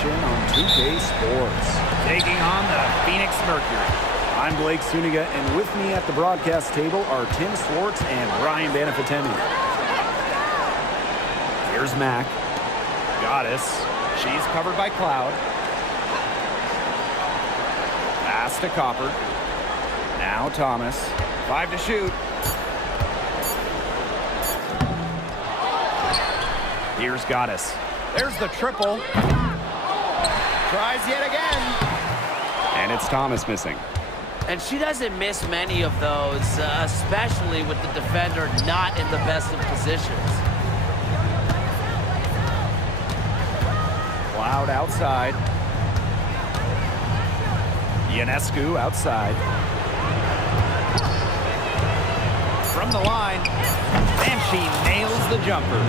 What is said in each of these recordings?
action on 2K Sports. Taking on the Phoenix Mercury. I'm Blake Suniga, and with me at the broadcast table are Tim Swartz and Brian Banafitemi. Here's Mac. Goddess. She's covered by Cloud. Pass to Copper. Now Thomas. 5 to shoot. Here's Goddess. There's the triple. Tries yet again. And it's Thomas missing. And she doesn't miss many of those, especially with the defender not in the best of positions. Cloud outside. Ionescu outside. From the line. And she nails the jumper.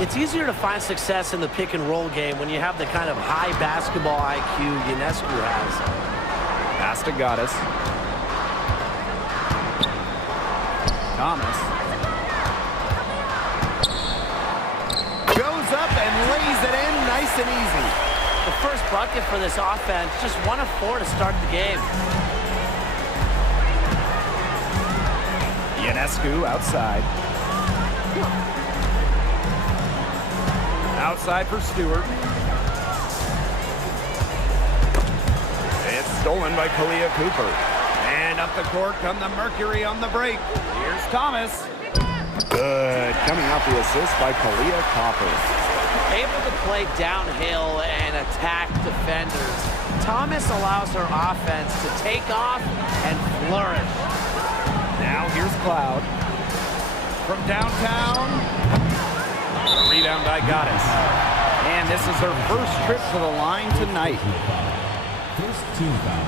It's easier to find success in the pick and roll game when you have the kind of high basketball IQ Ionescu has. Pass to Goddess. Thomas. Goes up and lays it in nice and easy. The first bucket for this offense, just 1 of 4 to start the game. Ionescu outside. Outside for Stewart. It's stolen by Kalia Cooper. And up the court come the Mercury on the break. Here's Thomas. Good. Coming off the assist by Kalia Cooper. Able to play downhill and attack defenders. Thomas allows her offense to take off and flourish. Now here's Cloud. From downtown. A rebound by Goddess. And this is her first trip to the line tonight. First team foul.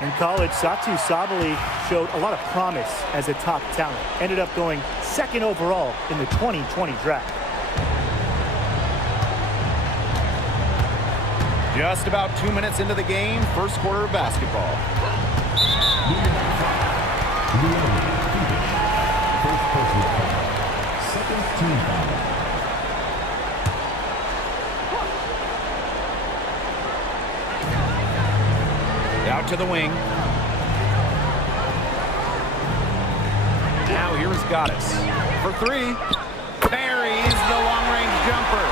In college, Satu Sabali showed a lot of promise as a top talent. Ended up going 2nd overall in the 2020 draft. Just about 2 minutes into the game, first quarter of basketball. First personal foul. Second team foul. Out to the wing. Now here's Goddess. For 3. Buries the long-range jumper.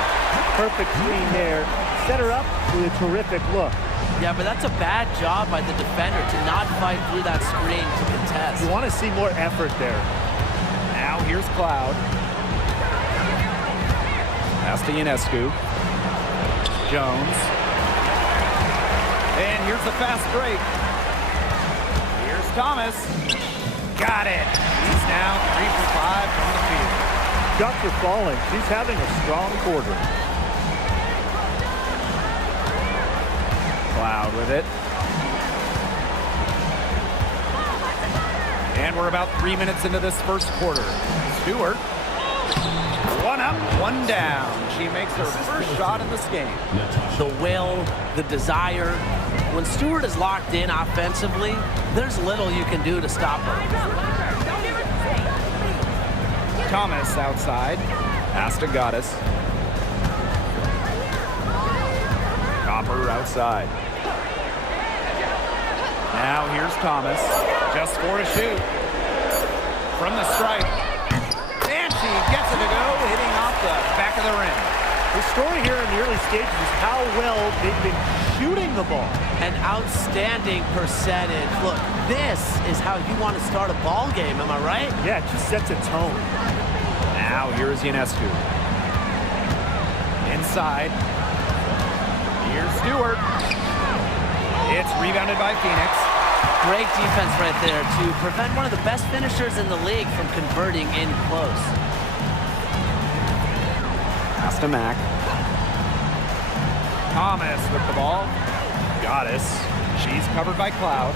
Perfect screen there. Set her up with a terrific look. Yeah, but that's a bad job by the defender to not fight through that screen to contest. You want to see more effort there. Now here's Cloud. Pass to Ionescu. Jones. And here's the fast break. Here's Thomas. Got it. He's now 3 for 5 from the field. Shots are falling. She's having a strong quarter. Cloud with it. And we're about 3 minutes into this first quarter. Stewart. 1 up, 1 down. She makes her first shot in this game. The will, the desire. When Stewart is locked in offensively, there's little you can do to stop her. Thomas outside. Pass to Goddess. Copper outside. Now here's Thomas. Just 4 to shoot. From the stripe. And she gets it to go, hitting off the back of the rim. The story here in the early stages is how well they've been shooting the ball. An outstanding percentage. Look, this is how you want to start a ball game, am I right? Yeah, it just sets a tone. Now here's Ionescu. Inside. Here's Stewart. It's rebounded by Phoenix. Great defense right there to prevent one of the best finishers in the league from converting in close. Pass to Mac. Thomas with the ball. Goddess. She's covered by Cloud.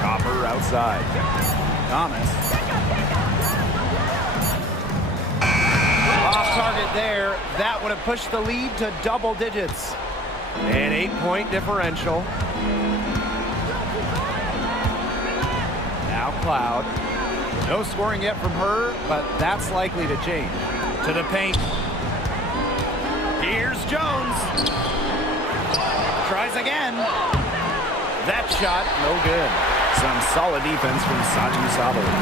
Copper outside. Thomas. Off target there. That would have pushed the lead to double digits. An 8-point differential. Now Cloud. No scoring yet from her, but that's likely to change. To the paint. Here's Here's Jones. Tries again. That shot, no good. Some solid defense from Satu Sabali.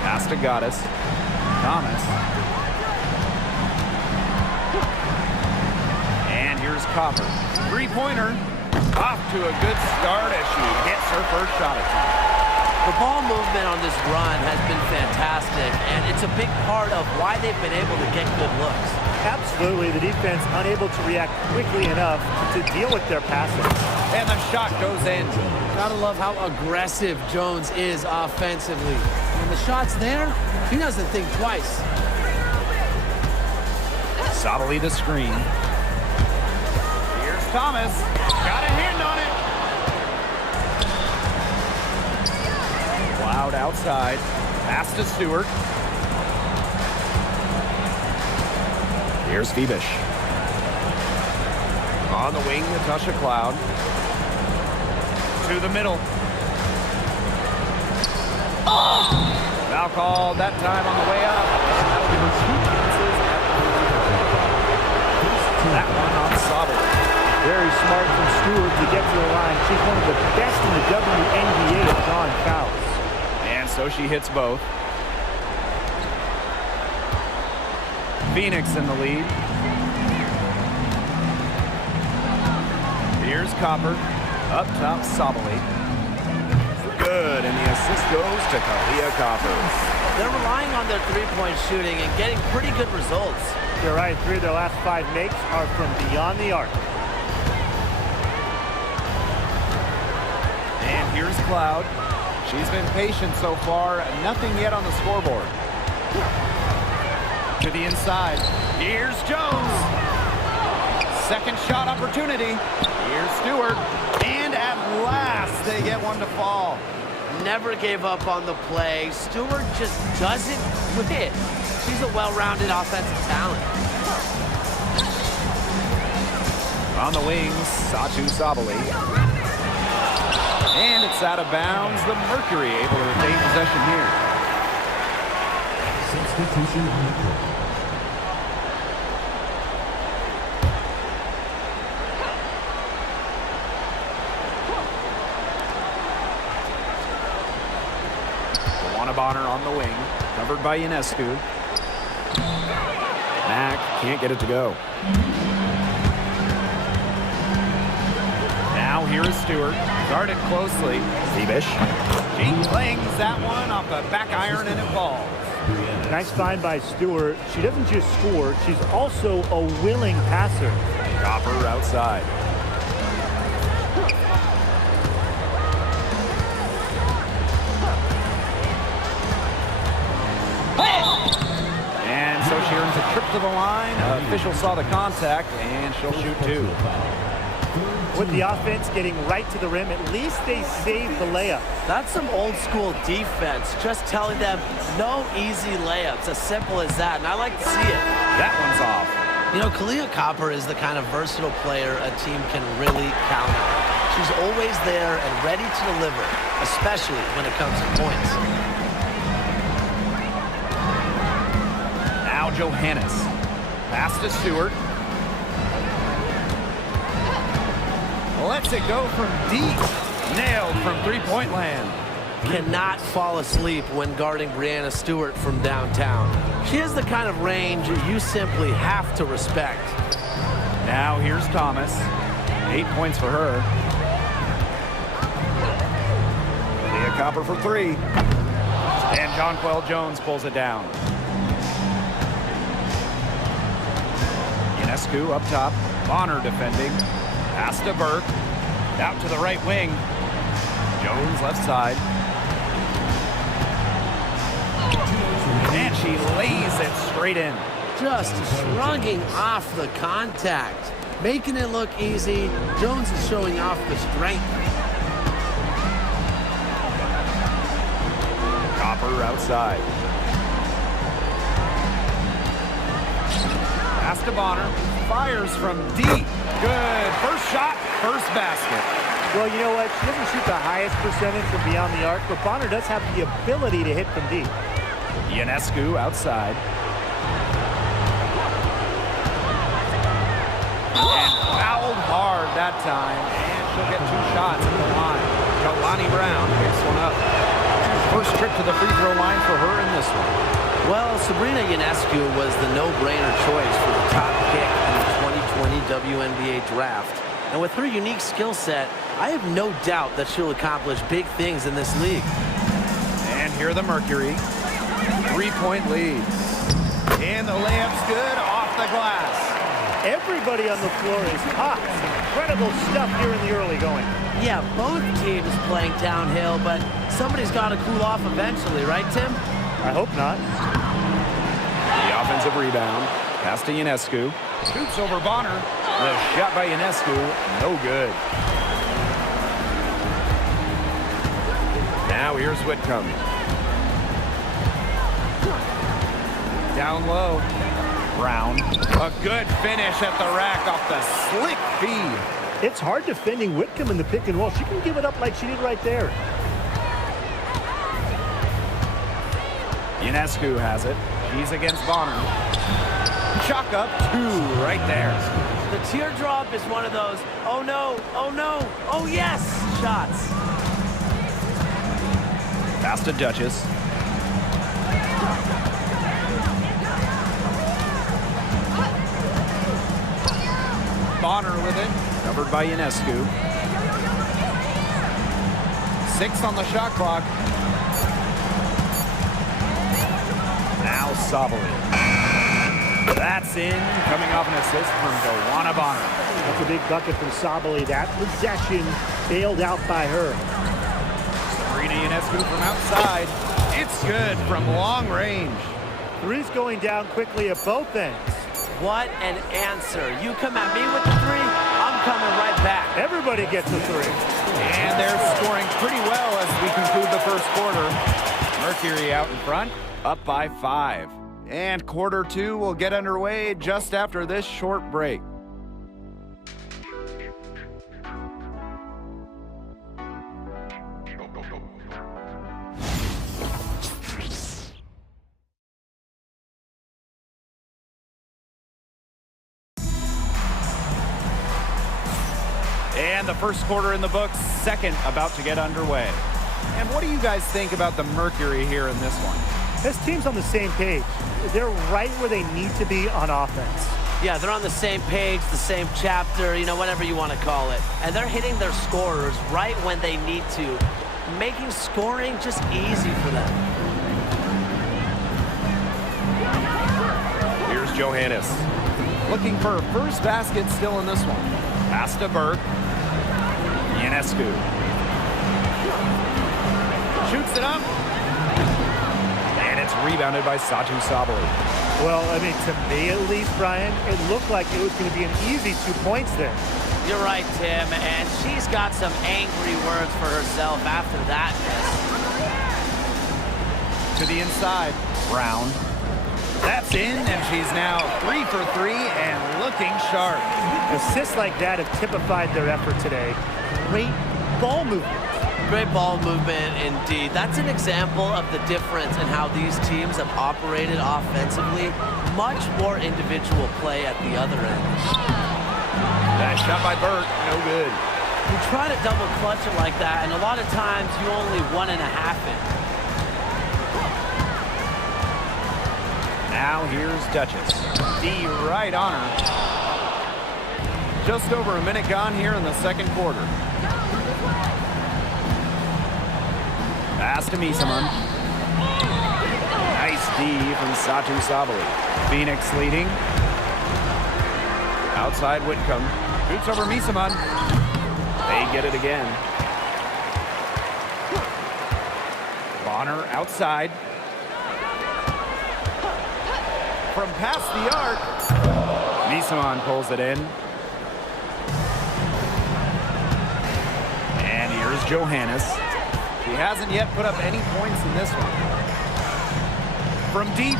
Pass to Gaddis. Thomas. And here's Copper. Three-pointer. Off to a good start as she hits her first shot attempt. The ball movement on this run has been fantastic, and it's a big part of why they've been able to get good looks. Absolutely. The defense unable to react quickly enough to deal with their passing. And the shot goes in. Gotta love how aggressive Jones is offensively. When the shot's there, he doesn't think twice. Sabali the screen. Here's Thomas. Got a hand on it. Cloud outside. Pass to Stewart. Here's Phoebish. On the wing, Natasha Cloud. To the middle. Foul called that time on the way up. That'll give her 2 chances at the that one on Sabali. Very smart from Stewart to get to the line. She's one of the best in the WNBA at drawing fouls. And so she hits both. Phoenix in the lead. Here's Copper. Up top, Sabali. Good, and the assist goes to Kalia Copper. They're relying on their three-point shooting and getting pretty good results. You're right. 3 of their last 5 makes are from beyond the arc. And here's Cloud. She's been patient so far. Nothing yet on the scoreboard. To the inside. Here's Jones. Second shot opportunity. Here's Stewart. And at last, they get one to fall. Never gave up on the play. Stewart just doesn't quit. She's a well-rounded offensive talent. On the wings, Satu Sabali. And it's out of bounds. The Mercury able to retain possession here. Substitution on the court. Bonner on the wing, covered by Ionescu. Mack can't get it to go. Now here is Stewart, guarded closely. Phoebish. She clings that one off the back iron and it falls. Nice find by Stewart. She doesn't just score, she's also a willing passer. Copper outside. And so she earns a trip to the line. Official saw the contact, and she'll shoot 2. With the offense getting right to the rim, at least they saved the layup. That's some old school defense, just telling them no easy layups, as simple as that, and I like to see it. That one's off. You know, Kalia Copper is the kind of versatile player a team can really count on. She's always there and ready to deliver, especially when it comes to points. Now Johannes. Pass to Stewart. Lets it go from deep. Nailed from three-point land. Cannot fall asleep when guarding Breanna Stewart from downtown. She has the kind of range you simply have to respect. Now here's Thomas. 8 points for her. Leah Copper for 3. And Jonquel Jones pulls it down. Ionescu up top. Bonner defending. Pass to Burke. Out to the right wing. Jones left side. And she lays it straight in. Just shrugging off the contact. Making it look easy. Jones is showing off the strength. Copper outside. Pass to Bonner. Fires from deep. Good. First shot, first basket. Well, you know what? She doesn't shoot the highest percentage from beyond the arc, but Bonner does have the ability to hit from deep. Ionescu outside. And fouled hard that time. And she'll get 2 shots at the line. Kalani Brown picks one up. First trip to the free throw line for her in this one. Well, Sabrina Ionescu was the no-brainer choice for the top pick in the 2020 WNBA draft. And with her unique skill set, I have no doubt that she'll accomplish big things in this league. And here the Mercury. 3-point lead. And the layup's good off the glass. Everybody on the floor is hot. Incredible stuff here in the early going. Yeah, both teams playing downhill, but somebody's got to cool off eventually, right, Tim? I hope not. The offensive rebound. Pass to Ionescu. Shoots over Bonner. The shot by Ionescu, no good. Now here's Whitcomb. Down low. Brown. A good finish at the rack off the slick feed. It's hard defending Whitcomb in the pick and roll. She can give it up like she did right there. Ionescu has it. She's against Bonner. Chalk up 2 right there. The teardrop is one of those, oh no, oh yes, shots. Pass to Duchess. Bonner with it. Covered by Ionescu. 6 on the shot clock. Now Sabali. That's in, coming off an assist from Joanna Bonner. That's a big bucket from Sabali. That possession bailed out by her. Sabrina Ionescu from outside. It's good from long range. Three's going down quickly at both ends. What an answer. You come at me with the 3, I'm coming right back. Everybody gets a 3. And they're scoring pretty well as we conclude the first quarter. Mercury out in front, up by 5. And quarter 2 will get underway just after this short break. And the first quarter in the books, second about to get underway. And what do you guys think about the Mercury here in this one? This team's on the same page. They're right where they need to be on offense. Yeah, they're on the same page, the same chapter, whatever you want to call it. And they're hitting their scorers right when they need to, making scoring just easy for them. Here's Johannes. Looking for a first basket still in this one. Pass to Burke. Ionescu. Shoots it up. And it's rebounded by Satu Sabali. Well, to me at least, Brian, it looked like it was going to be an easy 2 points there. You're right, Tim, and she's got some angry words for herself after that miss. To the inside. Brown. That's in, and she's now 3 for 3 and looking sharp. Assists like that have typified their effort today. Great ball movement. Great ball movement indeed. That's an example of the difference in how these teams have operated offensively. Much more individual play at the other end. That shot by Burke, no good. You try to double clutch it like that, and a lot of times you only 1.5 in. Now here's Duchess. D right on her. Just over a minute gone here in the second quarter. Pass to Misaman. Nice D from Satu Sabali. Phoenix leading. Outside Whitcomb. Shoots over Misaman. They get it again. Bonner outside. From past the arc. Misaman pulls it in. And here's Johannes. He hasn't yet put up any points in this one. From deep.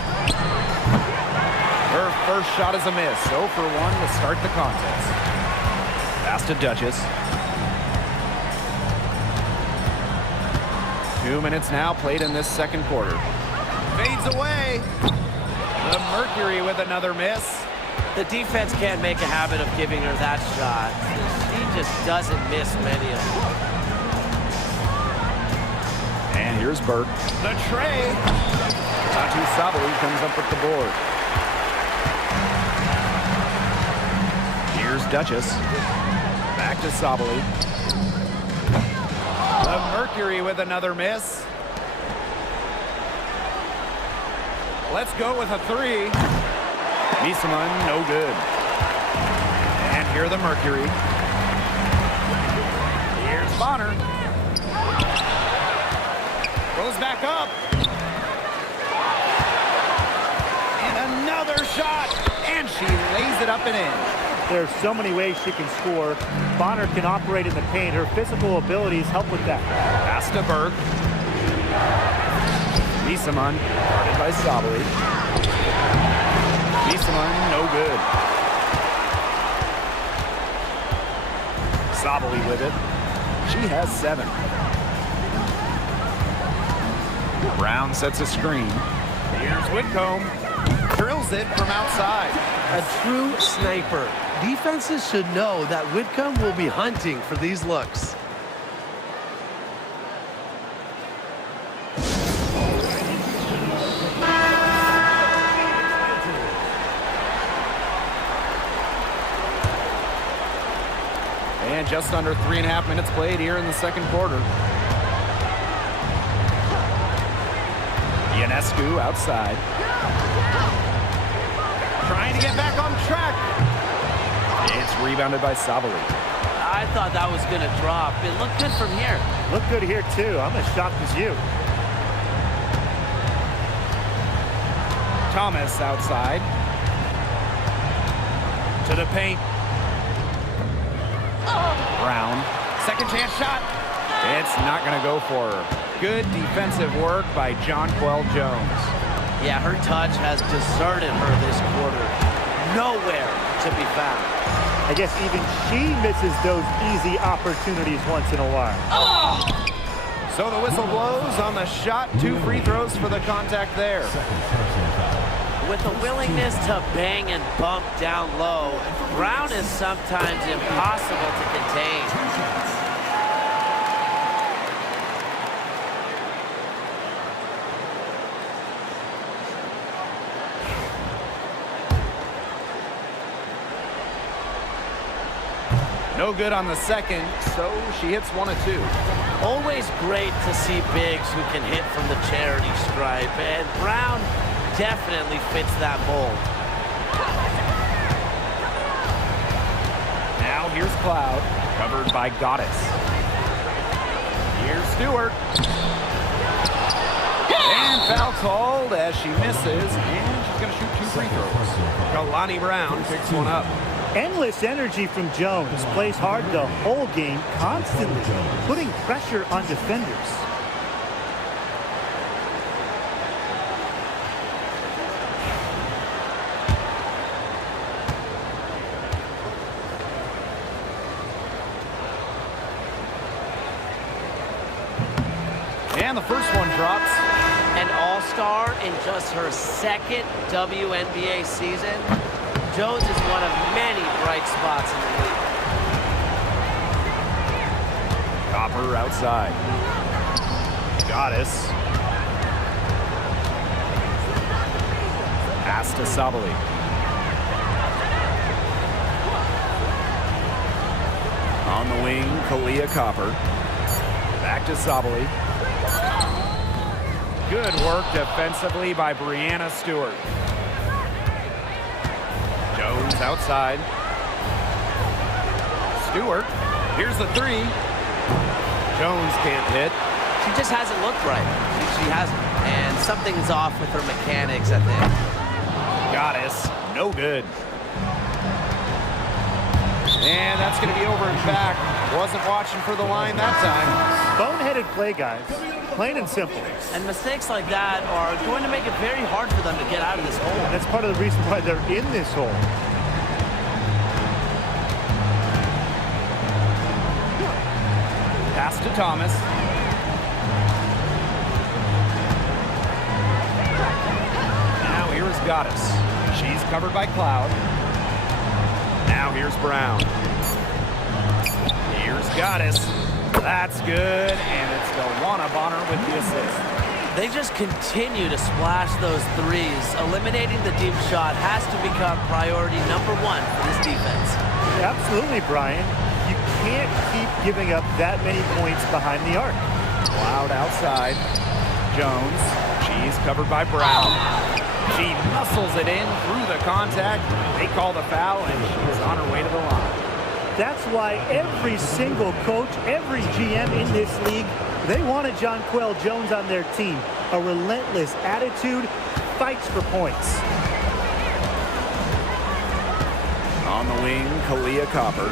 Her first shot is a miss. 0 for 1 to start the contest. Pass to Duchess. 2 minutes now played in this second quarter. Fades away. The Mercury with another miss. The defense can't make a habit of giving her that shot. She just doesn't miss many of them. And here's Burke. The tray. Satu Sabali comes up with the board. Here's Duchess. Back to Sabali. The Mercury with another miss. Let's go with a three. Misaman, no good. And here the Mercury. Here's Bonner. Goes back up. And another shot. And she lays it up and in. There are so many ways she can score. Bonner can operate in the paint. Her physical abilities help with that. Pass to Burke. Misaman, guarded by Sabali. Misaman, no good. Sabali with it. She has 7. Brown sets a screen. Here's Whitcomb. Drills it from outside. A true sniper. Defenses should know that Whitcomb will be hunting for these looks. And just under 3.5 minutes played here in the second quarter. Ionescu outside. Trying to get back on track. It's rebounded by Sabali. I thought that was going to drop. It looked good from here. Look good here, too. I'm as shocked as you. Thomas outside. To the paint. Brown. Second chance shot. It's not going to go for her. Good defensive work by Jonquel Jones. Yeah, her touch has deserted her this quarter. Nowhere to be found. I guess even she misses those easy opportunities once in a while. So the whistle blows on the shot. 2 free throws for the contact there. With a willingness to bang and bump down low, Brown is sometimes impossible to contain. No good on the second, so she hits 1 of 2. Always great to see bigs who can hit from the charity stripe, and Brown definitely fits that mold. Now here's Cloud, covered by Goddess. Here's Stewart. And foul called as she misses, and she's going to shoot 2 free throws. Kalani Brown picks one up. Endless energy from Jones. Plays hard the whole game, constantly putting pressure on defenders. And the first one drops. An all-star in just her second WNBA season. Jones is one of many bright spots in the league. Copper outside. Goddess. Pass to Sabali. On the wing, Kalia Copper. Back to Sabali. Good work defensively by Brianna Stewart. Jones outside. Stewart. Here's the 3. Jones can't hit. She just hasn't looked right. She hasn't. And something's off with her mechanics, I think. Goddess. No good. And that's going to be over and back. Wasn't watching for the line that time. Boneheaded play, guys. Plain and simple. And mistakes like that are going to make it very hard for them to get out of this hole. That's part of the reason why they're in this hole. Pass to Thomas. Now here is Goddess. She's covered by Cloud. Now here's Brown. Here's Goddess. That's good, and it's Delwana Bonner with the assist. They just continue to splash those threes. Eliminating the deep shot has to become priority number one for this defense. Absolutely, Brian. You can't keep giving up that many points behind the arc. Cloud outside. Jones. She's covered by Brown. She muscles it in through the contact. They call the foul, and she's on her way to the line. That's why every single coach, every GM in this league, they wanted Jonquel Jones on their team. A relentless attitude, fights for points. On the wing, Kalia Copper.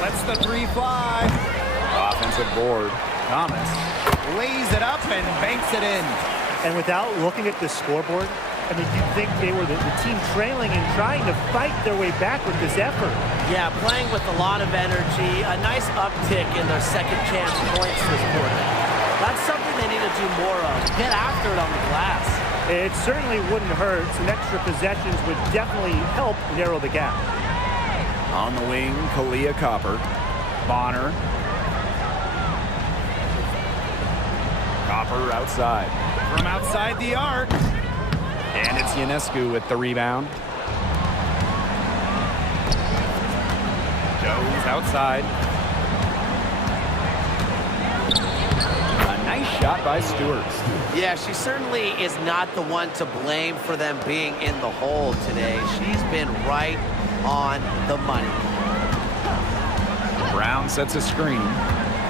Lets the three fly. Offensive board. Thomas lays it up and banks it in. And without looking at the scoreboard, I mean, you'd think they were the team trailing and trying to fight their way back with this effort. Yeah, playing with a lot of energy, a nice uptick in their second chance points this quarter. That's something they need to do more of. Get after it on the glass. It certainly wouldn't hurt. Some extra possessions would definitely help narrow the gap. On the wing, Kalia Copper. Bonner. Copper outside. From outside the arc. And it's Ionescu with the rebound. Jones outside. A nice shot by Stewart. Yeah, she certainly is not the one to blame for them being in the hole today. She's been right on the money. Brown sets a screen.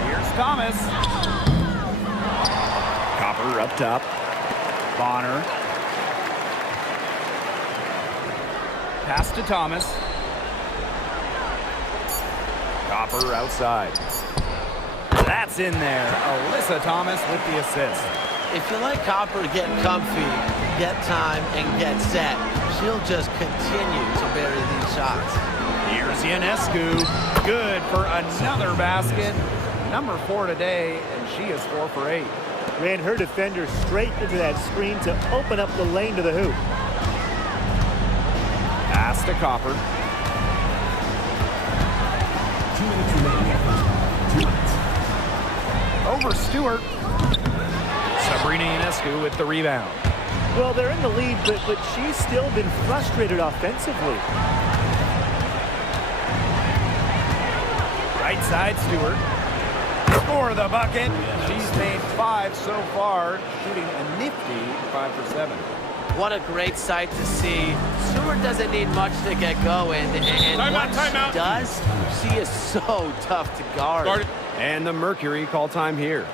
Here's Thomas. Copper up top. Bonner. Pass to Thomas. Copper outside. That's in there. Alyssa Thomas with the assist. If you let Copper get comfy, get time, and get set, she'll just continue to bury these shots. Here's Ionescu. Good for another basket. Number 4 today, and she is 4 for 8. Ran her defender straight into that screen to open up the lane to the hoop. Pass to Copper. 2 minutes remaining at first half. 2 minutes. Over Stewart. Sabrina Ionescu with the rebound. Well, they're in the lead, but she's still been frustrated offensively. Right side, Stewart. Score the bucket. She's made 5 so far, shooting a nifty 5 for 7. What a great sight to see. Stewart doesn't need much to get going, and once she does, she is so tough to guard. And the Mercury call time here.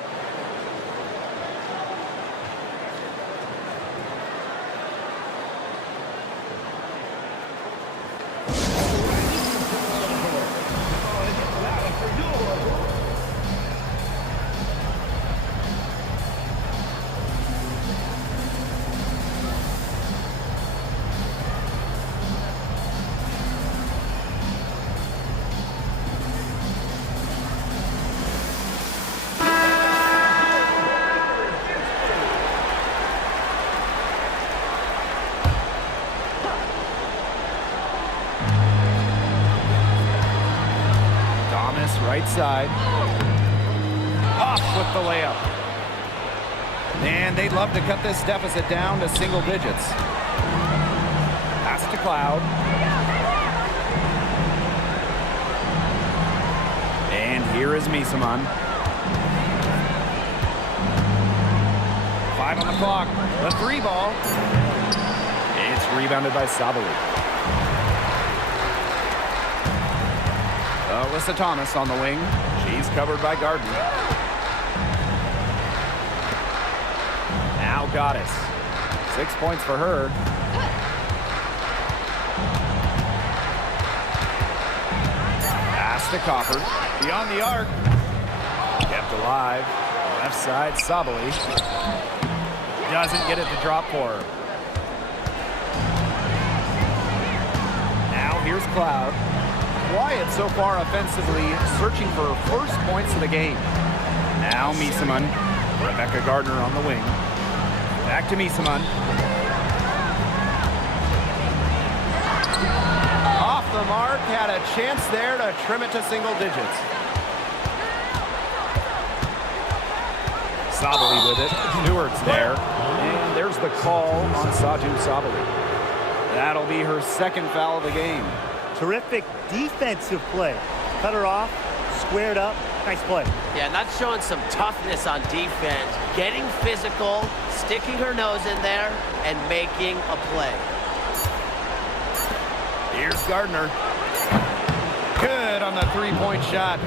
Right side. Off with the layup. And they'd love to cut this deficit down to single digits. Pass to Cloud. And here is Misaman. 5 on the clock. The 3 ball. It's rebounded by Sabali. Alyssa Thomas on the wing. She's covered by Gardner. Now Goddess. 6 points for her. Pass to Copper. Beyond the arc. Kept alive. Left side, Sabali. Doesn't get it to drop for her. Now here's Cloud. Quiet so far offensively, searching for first points of the game. Now Misaman. Rebecca Gardner on the wing. Back to Misaman. Off the mark, had a chance there to trim it to single digits. Sabali with it. Stewart's there. And there's the call on Saju Sabali. That'll be her second foul of the game. Terrific defensive play. Cut her off, squared up. Nice play. Yeah, that's showing some toughness on defense. Getting physical, sticking her nose in there, and making a play. Here's Gardner. Good on the three-point shot.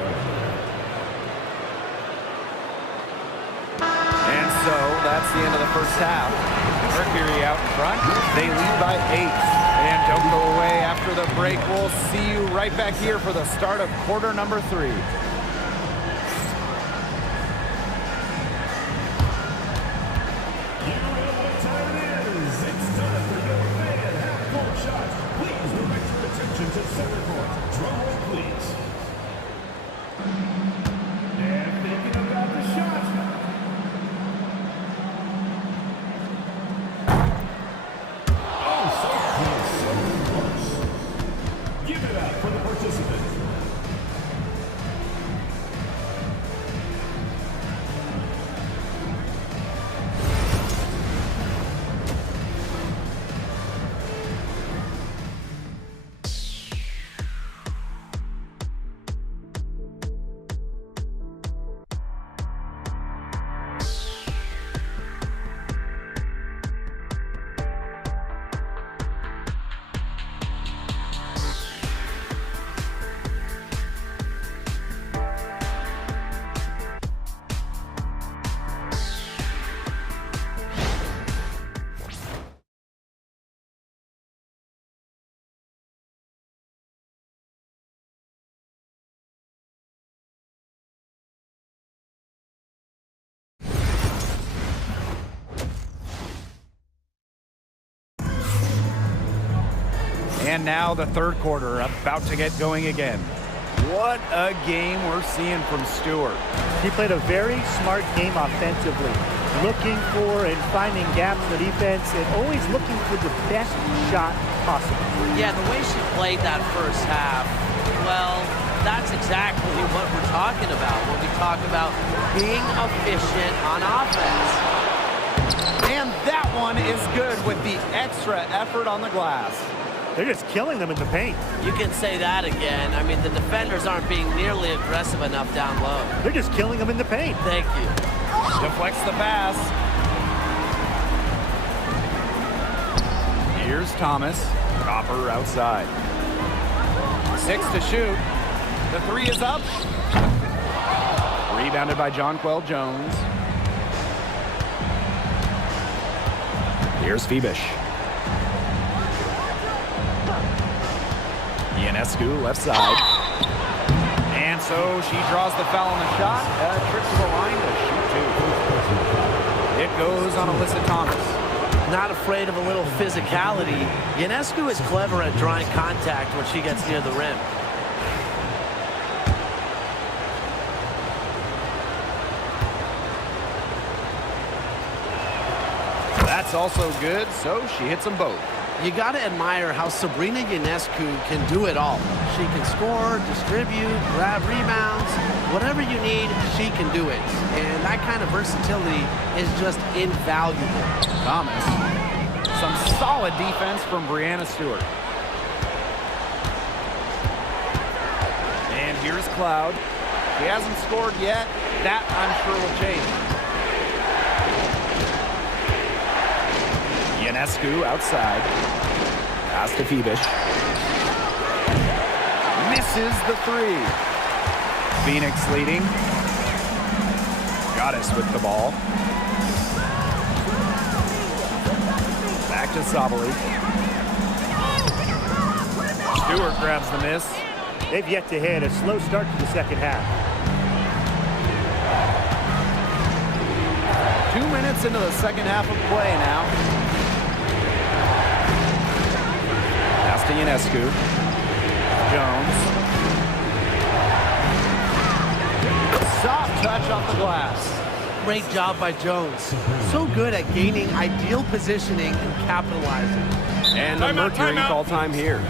And so that's the end of the first half. Mercury out in front. They lead by 8. And don't go away after the break. We'll see you right back here for the start of quarter number 3. And now the third quarter about to get going again. What a game we're seeing from Stewart. He played a very smart game offensively, looking for and finding gaps in the defense and always looking for the best shot possible. Yeah, the way she played that first half, well, that's exactly what we're talking about when we talk about being efficient on offense. And that one is good with the extra effort on the glass. They're just killing them in the paint. You can say that again. I mean, the defenders aren't being nearly aggressive enough down low. They're just killing them in the paint. Thank you. Deflects the pass. Here's Thomas. Copper outside. 6 to shoot. The 3 is up. Rebounded by Jonquel Jones. Here's Phoebish. Ionescu left side. And so she draws the foul on the shot. Trip to the line to shoot 2. It goes on Alyssa Thomas. Not afraid of a little physicality. Ionescu is clever at drawing contact when she gets near the rim. That's also good, so she hits them both. You got to admire how Sabrina Ionescu can do it all. She can score, distribute, grab rebounds. Whatever you need, she can do it. And that kind of versatility is just invaluable. Thomas. Some solid defense from Brianna Stewart. And here's Cloud. He hasn't scored yet. That, I'm sure, will change. Ionescu outside. Pass to Phoebish. Misses the 3. Phoenix leading. Goddess with the ball. Back to Sabali. Stewart grabs the miss. They've yet to hit a slow start to the second half. 2 minutes into the second half of play now. Pass to Ionescu. Jones. Soft touch off the glass. great job by Jones. So good at gaining ideal positioning and capitalizing. And the Mercury call time here.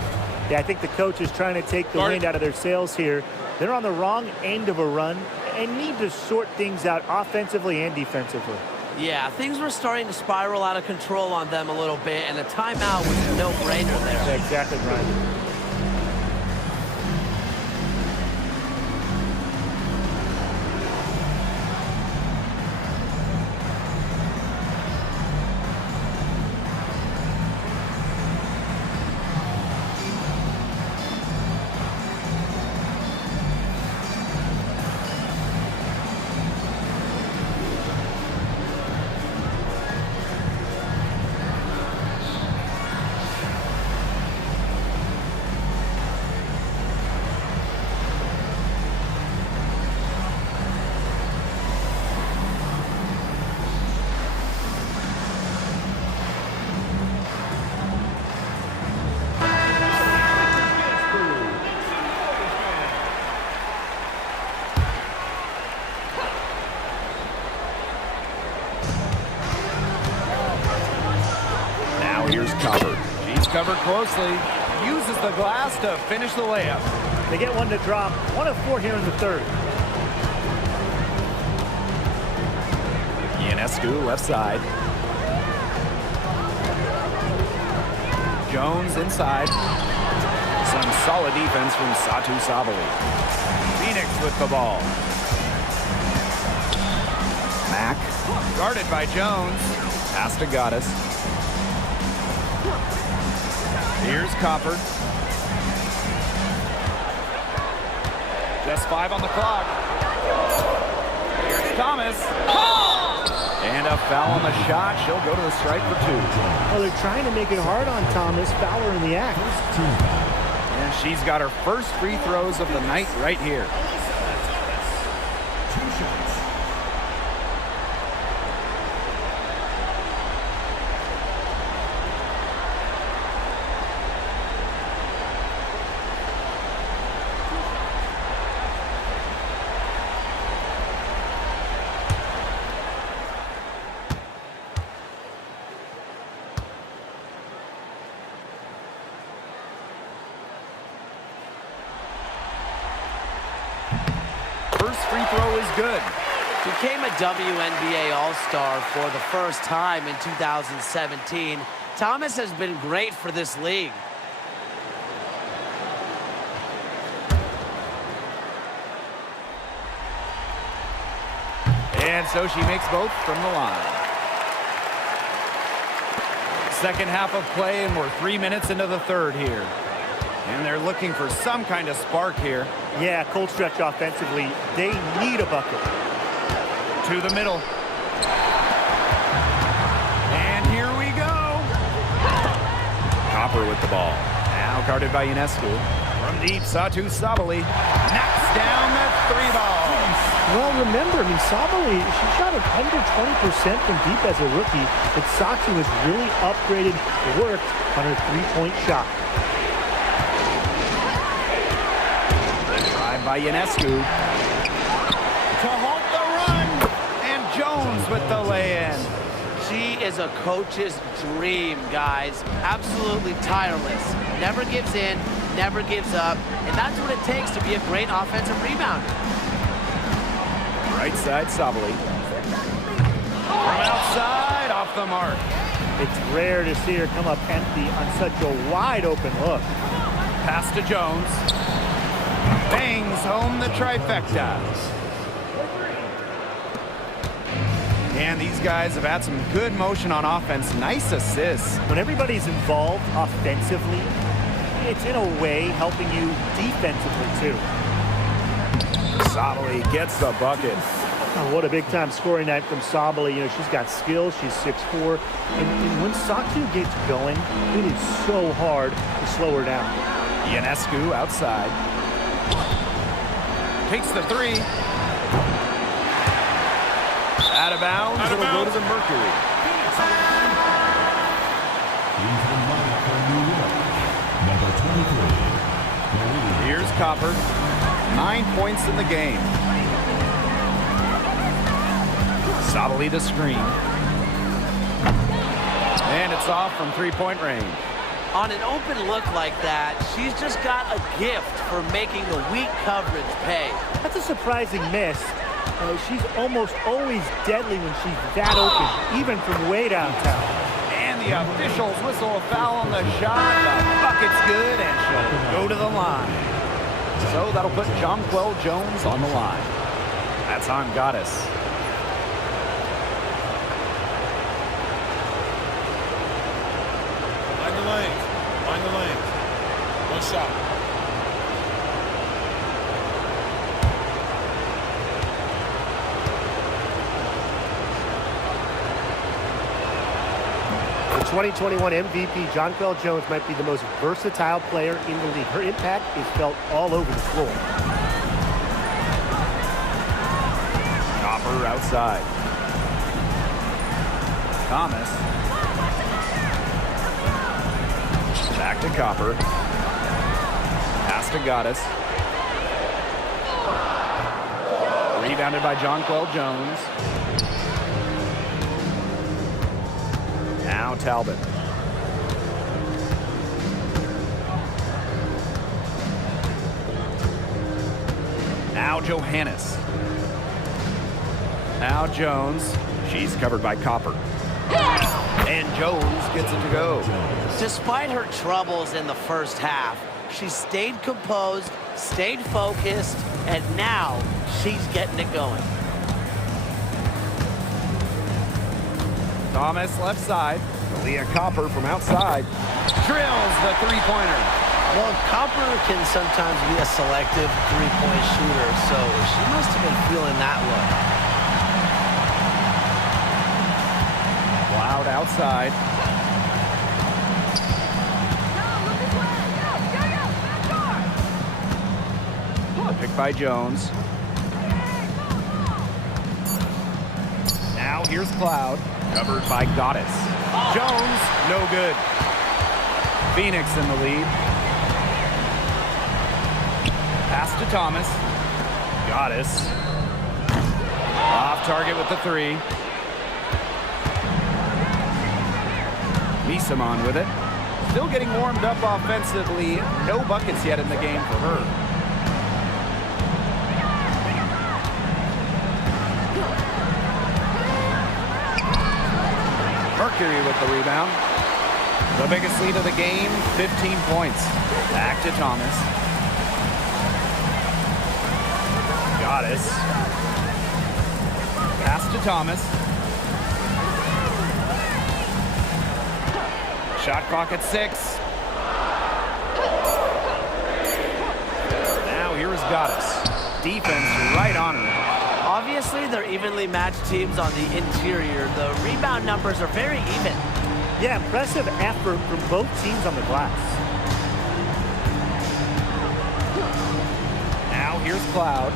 Yeah, I think the coach is trying to take the wind out of their sails here. They're on the wrong end of a run and need to sort things out offensively and defensively. Yeah, things were starting to spiral out of control on them a little bit, and a timeout was a no-brainer there. Yeah, exactly, Brian. Here's covered. She's covered closely. Uses the glass to finish the layup. They get one to drop. 1 of 4 here in the third. Ionescu left side. Jones inside. Some solid defense from Satu Sabali. Phoenix with the ball. Mack. Guarded by Jones. Pass to Goddess. Here's Coppard. Just 5 on the clock. Here's Thomas. And a foul on the shot. She'll go to the strike for 2. Well, they're trying to make it hard on Thomas. Fowler in the act. And she's got her first free throws of the night right here. 2 shots. First free throw is good. Became a WNBA All-Star for the first time in 2017. Thomas has been great for this league. And so she makes both from the line. Second half of play, and we're 3 minutes into the third here. And they're looking for some kind of spark here. Yeah, cold stretch offensively. They need a bucket. To the middle. And here we go. Copper with the ball. Now guarded by Ionescu. From deep, Satu Sabali knocks down the 3 ball. Well, remember, Sabali, she shot it under 20% from deep as a rookie, but Satu has really upgraded, worked on her three-point shot. Drive by Ionescu. To halt the run. And Jones with the lay-in. She is a coach's dream, guys. Absolutely tireless. Never gives in, never gives up, and that's what it takes to be a great offensive rebounder. Right side, Sabali. From outside, off the mark. It's rare to see her come up empty on such a wide-open look. Pass to Jones. Bangs home the trifecta. And these guys have had some good motion on offense. Nice assists. When everybody's involved offensively, it's in a way helping you defensively, too. Sabali gets the bucket. Oh, what a big-time scoring night from Sabali. You know, she's got skill. She's 6'4". And when Satu gets going, it is so hard to slow her down. Ionescu outside. Takes the 3. Out of bounds. It'll go to the Mercury. He's the lineup for New York. Number 23. Here's Copper. 9 points in the game. Sabali the screen. And it's off from three-point range. On an open look like that, she's just got a gift for making the weak coverage pay. That's a surprising miss. She's almost always deadly when she's that open, even from way downtown. And the officials whistle a foul on the shot. The bucket's good, and she'll go to the line. So that'll put Jonquel Jones on the line. That's on Goddess. Mind the lanes. Mind the lanes. One shot. The 2021 MVP, Jonquel Jones, might be the most versatile player in the league. Her impact is felt all over the floor. Copper outside. Thomas. Back to Copper. Pass to Goddess. Rebounded by Jonquel Jones. Now Talbot. Now Johannes. Now Jones. She's covered by Copper. And Jones gets it to go. Despite her troubles in the first half, she stayed composed, stayed focused, and now she's getting it going. Thomas left side. Leah Copper from outside. Drills the three-pointer. Well, Copper can sometimes be a selective three-point shooter, so she must have been feeling that look. Loud outside. The pick by Jones. Now here's Cloud. Covered by Goddess. Jones, no good. Phoenix in the lead. Pass to Thomas. Goddess. Off target with the three. Misamon with it. Still getting warmed up offensively. No buckets yet in the game for her. Mercury with the rebound. The biggest lead of the game, 15 points. Back to Thomas. Goddess. Pass to Thomas. Shot clock at 6. Now here's Goddess. Defense right on her. Obviously, they're evenly matched teams on the interior. The rebound numbers are very even. Yeah, impressive effort from both teams on the glass. Now here's Cloud.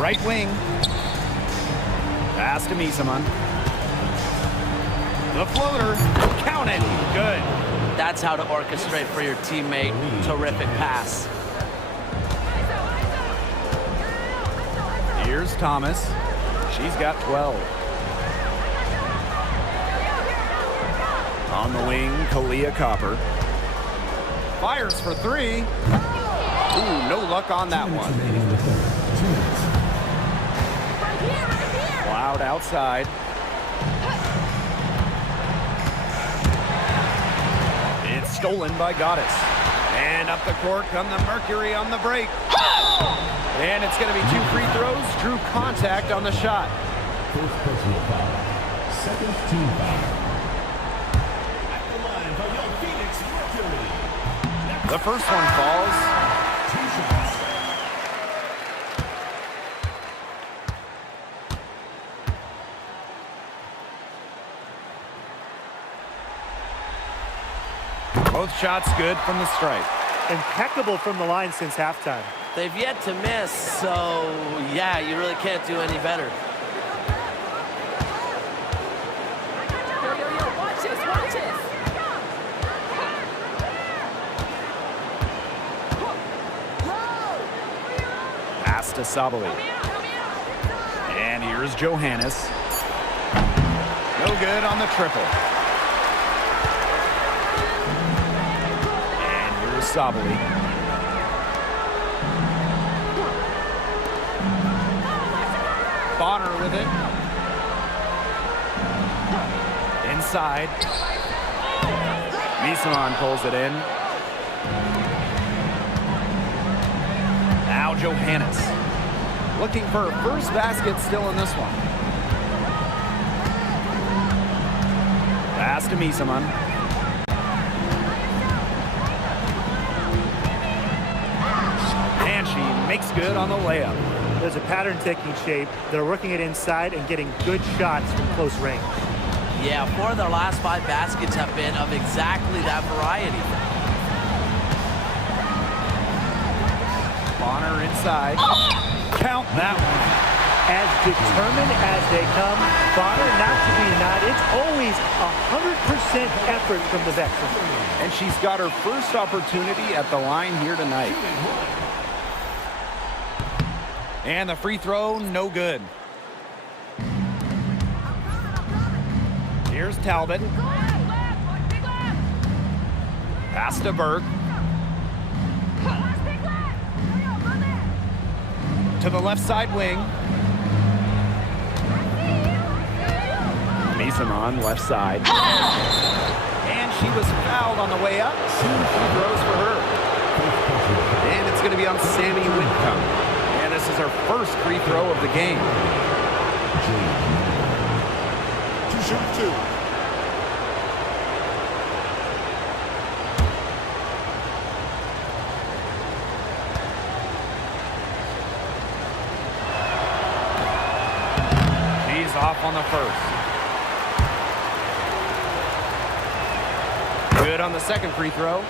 Right wing. Pass to Misamon. The floater. Count it. Good. That's how to orchestrate for your teammate. Terrific pass. Here's Thomas. She's got 12. On the wing, Kalia Copper. Fires for 3. Ooh, no luck on that one. Loud outside. It's stolen by Goddess. And up the court come the Mercury on the break. And it's going to be 2 free throws. Drew contact on the shot. First personal foul. Second team foul. At the line by your Phoenix Mercury. The first one falls. 2 shots. Both shots good from the stripe. Impeccable from the line since halftime. They've yet to miss, so yeah, you really can't do any better. Watch this, watch this. Pass to Sabali. And here's Johannes. No good on the triple. And here's Sabali. Bonner with it. Inside. Misaman pulls it in. Now Johannes. Looking for a first basket still in this one. Pass to Misaman. And she makes good on the layup. There's a pattern taking shape. They're working it inside and getting good shots from close range. Yeah, 4 of their last 5 baskets have been of exactly that variety. Bonner inside. Count that one. As determined as they come, Bonner not to be denied. It's always 100% effort from the veteran. And she's got her first opportunity at the line here tonight. And the free throw, no good. Here's Talbot. Pass to Burke. To the left side wing. Misaman, left side. And she was fouled on the way up. 2 free throws for her. And it's going to be on Sammy Whitcomb. And this is her first free throw of the game. To shoot 2. She's off on the first. Good on the second free throw.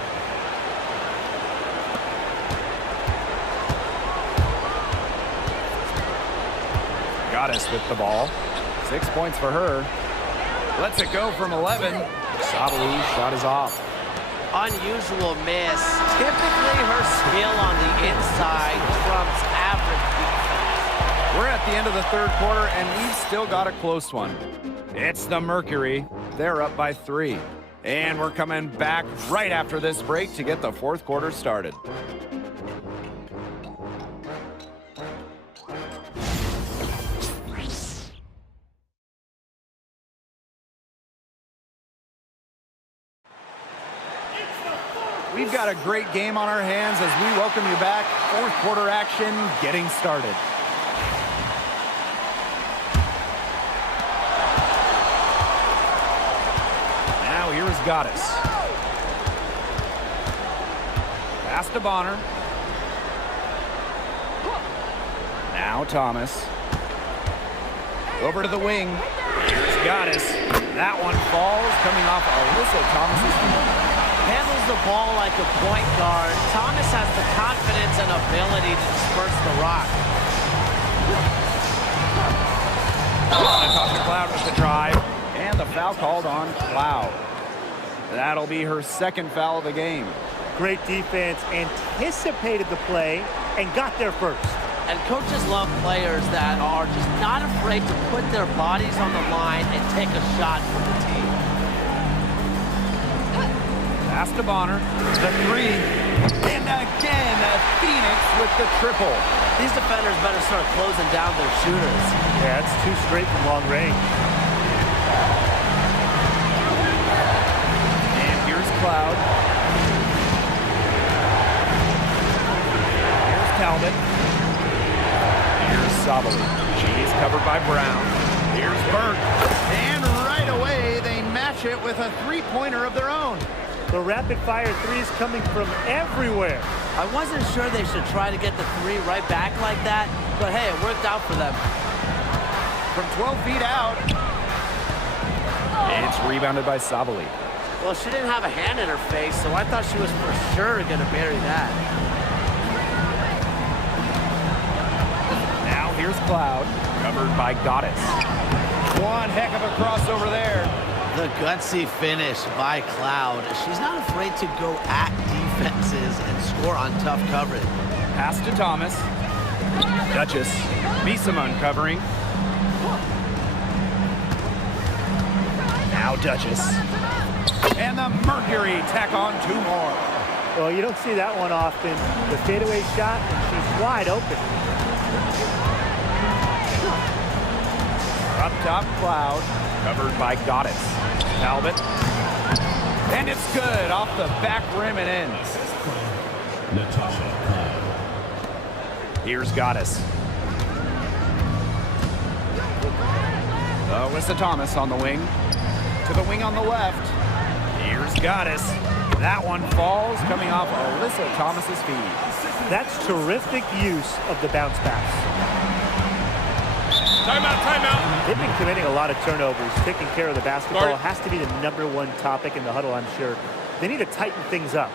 Goddess with the ball. 6 points for her. Lets it go from 11. Sabali's shot is off. Unusual miss. Typically her skill on the inside trumps average defense. We're at the end of the third quarter, and we've still got a close one. It's the Mercury. They're up by 3. And we're coming back right after this break to get the fourth quarter started. We've got a great game on our hands as we welcome you back. Fourth quarter action getting started. Now here's Goddess. Pass to Bonner. Now Thomas. Over to the wing. Here's Goddess. That one falls, coming off Alyssa Thomas's feet. Handles the ball like a point guard. Thomas has the confidence and ability to disperse the rock. Natasha Cloud with the drive. And the foul called on Cloud. That'll be her second foul of the game. Great defense, anticipated the play, and got there first. And coaches love players that are just not afraid to put their bodies on the line and take a shot for the team. Pass to Bonner. The 3. And again, Phoenix with the triple. These defenders better start closing down their shooters. Yeah, it's 2 straight from long range. And here's Cloud. Here's Talbot. Here's Sabali. She's covered by Brown. Here's Burke. And right away, they match it with a three-pointer of their own. The rapid-fire threes coming from everywhere. I wasn't sure they should try to get the 3 right back like that, but hey, it worked out for them. From 12 feet out. It's rebounded by Sabali. Well, she didn't have a hand in her face, so I thought she was for sure going to bury that. Now here's Cloud, covered by Goddess. One heck of a crossover there. The gutsy finish by Cloud. She's not afraid to go at defenses and score on tough coverage. Pass to Thomas. Duchess. Misaman covering. Now Duchess. And the Mercury tack on 2 more. Well, you don't see that one often. The fadeaway shot, and she's wide open. Up top, Cloud. Covered by Goddess. Talbot. And it's good. Off the back rim and in. Natasha Cloud. Here's Goddess. Alyssa Thomas on the wing. To the wing on the left. Here's Goddess. That one falls, coming off Alyssa Thomas's feet. That's terrific use of the bounce pass. Timeout, timeout. They've been committing a lot of turnovers. Taking care of the basketball has to be the #1 topic in the huddle, I'm sure. They need to tighten things up.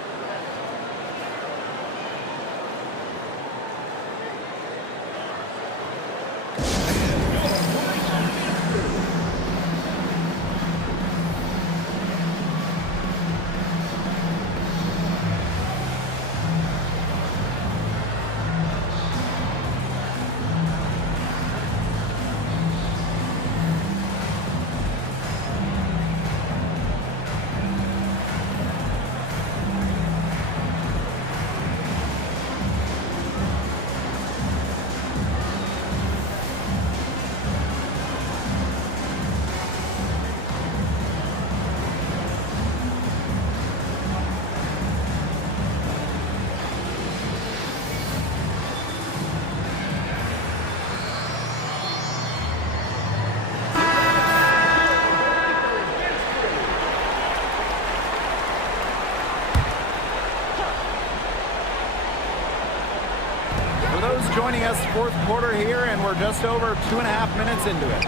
Joining us, 4th quarter here, and we're just over 2.5 minutes into it.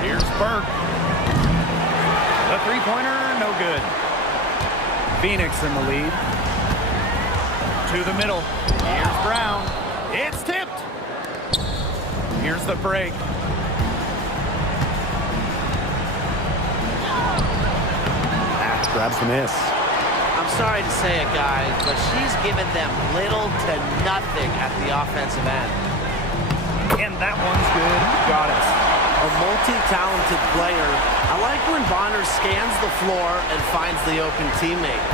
Here's Burke. The 3-pointer, no good. Phoenix in the lead. To the middle. Here's Brown. It's tipped. Here's the break. Ash grabs the miss. I'm sorry to say it, guys, but she's given them little to nothing at the offensive end. And that one's good. Goddess. A multi-talented player. I like when Bonner scans the floor and finds the open teammate.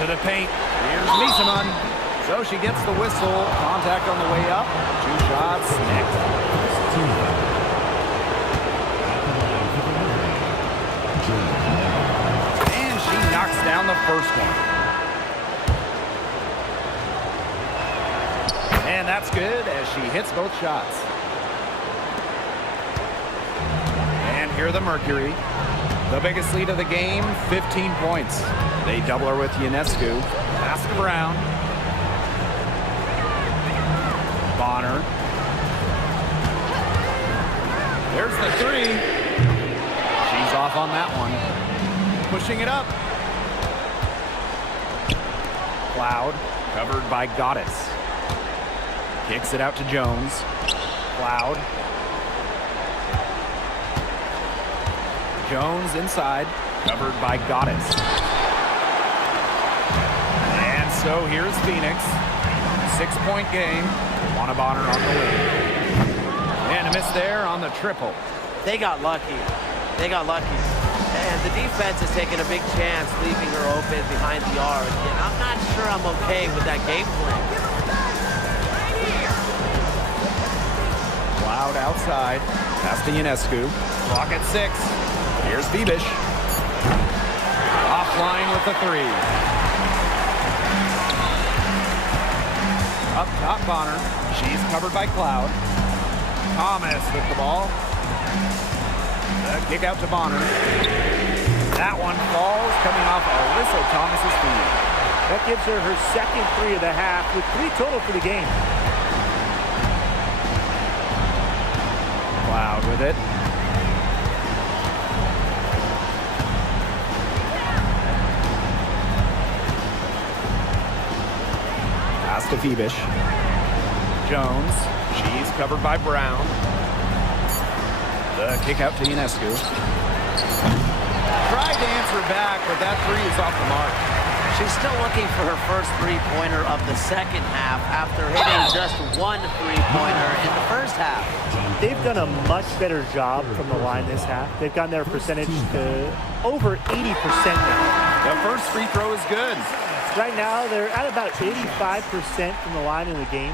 To the paint. Here's Misaman. So she gets the whistle. Contact on the way up. 2 shots next. Knocks down the first one. And that's good as she hits both shots. And here the Mercury. The biggest lead of the game, 15 points. They double her with Ionescu. Pass to Brown. Bonner. There's the 3. She's off on that one. Pushing it up. Cloud, covered by Goddess. Kicks it out to Jones. Cloud. Jones inside, covered by Goddess. And so here's Phoenix. 6-point game. Juana Bonner on the wing. And a miss there on the triple. They got lucky. They got lucky. And the defense is taking a big chance, leaving her open behind the arc. And I'm not sure I'm okay with that game plan. Cloud outside. Pass to Ionescu. Clock at 6. Here's Bebish. Offline with the 3. Up top, Bonner. She's covered by Cloud. Thomas with the ball. The kick out to Bonner. That one falls, coming off Alyssa Thomas's feet. That gives her her second 3 of the half, with 3 total for the game. Cloud with it. Pass to Phoebish. Jones. She's covered by Brown. The kick out to Ionescu. Tried to answer back, but that 3 is off the mark. She's still looking for her first 3-pointer of the second half after hitting just 1 3-pointer in the first half. They've done a much better job from the line this half. They've gotten their percentage to over 80% now. The first free throw is good. Right now, they're at about 85% from the line in the game.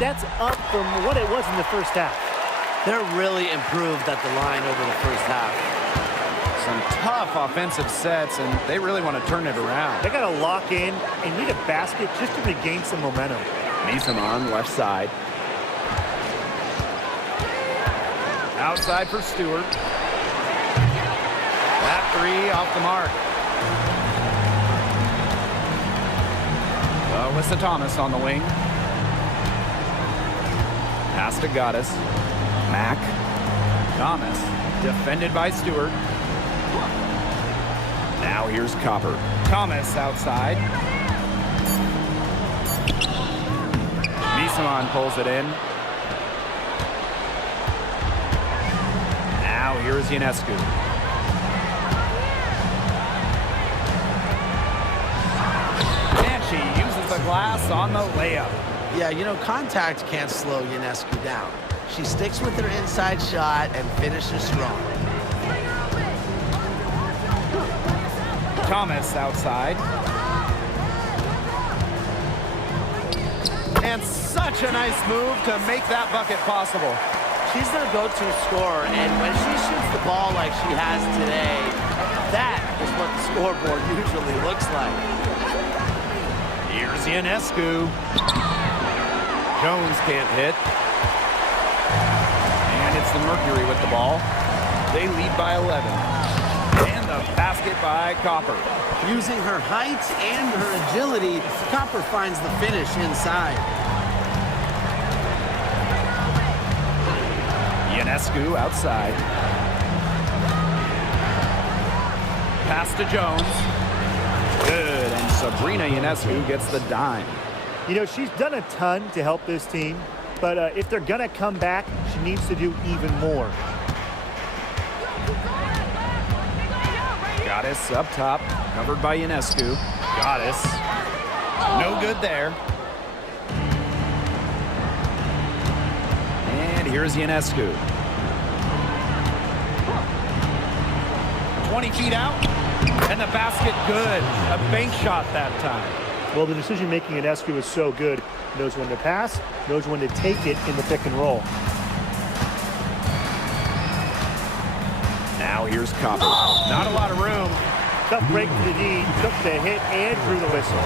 That's up from what it was in the first half. They're really improved at the line over the first half. Some tough offensive sets, and they really want to turn it around. They got to lock in and need a basket just to regain some momentum. Misamon, left side. Outside for Stewart. That three off the mark. Alyssa Thomas on the wing. Pass to Goddess. Mack. Thomas. Defended by Stewart. Now here's Copper. Thomas outside. Misamon pulls it in. Now here's Ionescu. And she uses the glass on the layup. Yeah, you know, contact can't slow Ionescu down. She sticks with her inside shot and finishes strong. Thomas outside. And such a nice move to make that bucket possible. She's their go-to scorer, and when she shoots the ball like she has today, that is what the scoreboard usually looks like. Here's Ionescu. Jones can't hit. And it's the Mercury with the ball. They lead by 11. And the basket by Copper. Using her height and her agility, Copper finds the finish inside. Ionescu outside. Pass to Jones. Good, and Sabrina Ionescu gets the dime. You know, she's done a ton to help this team, but if they're going to come back, she needs to do even more. Goddess up top, covered by Ionescu. Goddess, no good there. And here's Ionescu. 20 feet out, and the basket good. A bank shot that time. Well, the decision-making in Ionescu is so good. Knows when to pass, knows when to take it in the pick and roll. Now here's Copper. Not a lot of room. Tough break for the D, took the hit and drew the whistle.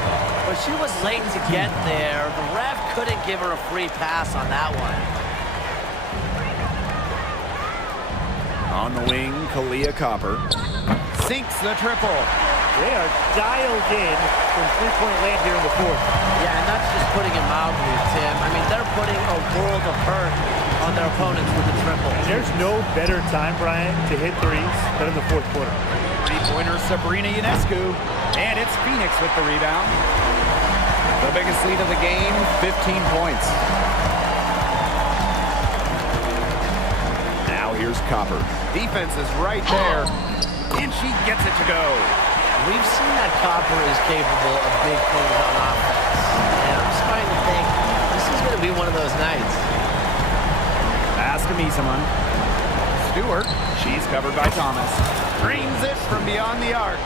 But she was late to get there. The ref couldn't give her a free pass on that one. On the wing, Kalia Copper. Sinks the triple. They are dialed in from three-point land here in the fourth. Yeah, and that's just putting it mildly, Tim. I mean, they're putting a world of hurt on their opponents with the triple. And there's no better time, Brian, to hit threes than in the fourth quarter. Three-pointer Sabrina Ionescu. And it's Phoenix with the rebound. The biggest lead of the game, 15 points. Now here's Copper. Defense is right there. And she gets it to go. We've seen that Copper is capable of big things on offense. And I'm starting to think this is going to be one of those nights. Pass to Misamon. Stewart. She's covered by Thomas. Drains it from beyond the arc.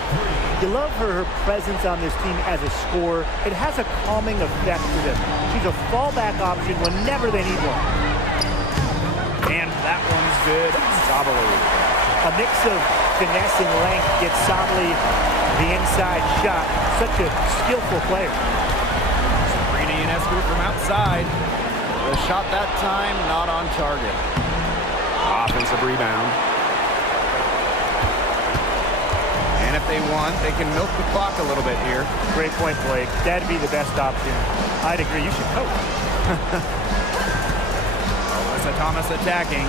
You love her presence on this team as a scorer. It has a calming effect to them. She's a fallback option whenever they need one. And that one's good. Sabali. A mix of finesse and length gets Sabali the inside shot. Such a skillful player. Sabrina Ionescu from outside. The shot that time not on target. Offensive rebound. And if they want, they can milk the clock a little bit here. Great point, Blake. That'd be the best option. I'd agree. You should coach. Alyssa Thomas attacking.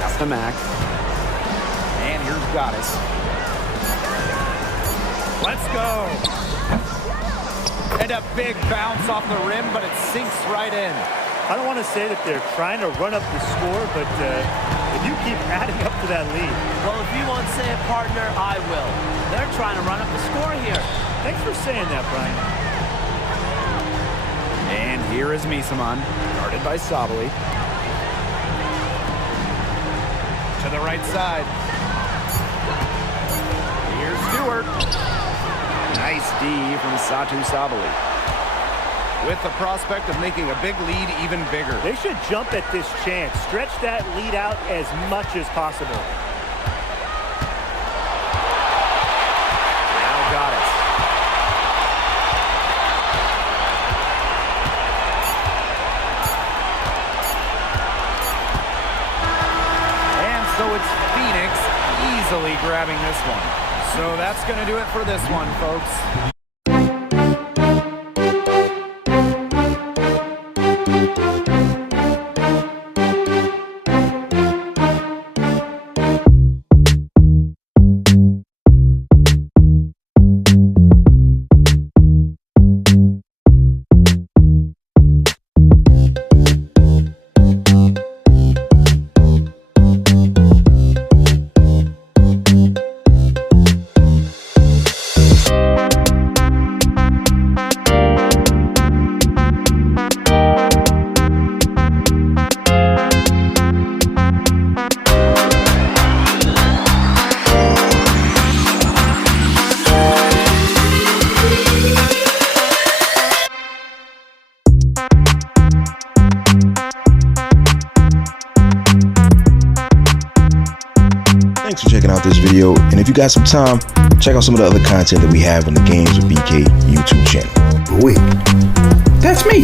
Pass to Mack. And here's Goddess. Let's go. And a big bounce off the rim, but it sinks right in. I don't want to say that they're trying to run up the score, but if you keep adding up to that lead. Well, if you won't say it, partner, I will. They're trying to run up the score here. Thanks for saying that, Brian. And here is Misamon. Guarded guarded by Sabali. To the right side. Here's Stewart. Nice D from Satu Sabali. With the prospect of making a big lead even bigger. They should jump at this chance. Stretch that lead out as much as possible. Now got it. And so it's Phoenix easily grabbing this one. So that's going to do it for this one, folks. Thanks for checking out this video, and if you got some time, check out some of the other content that we have on the Games with BK YouTube channel. Wait, that's me.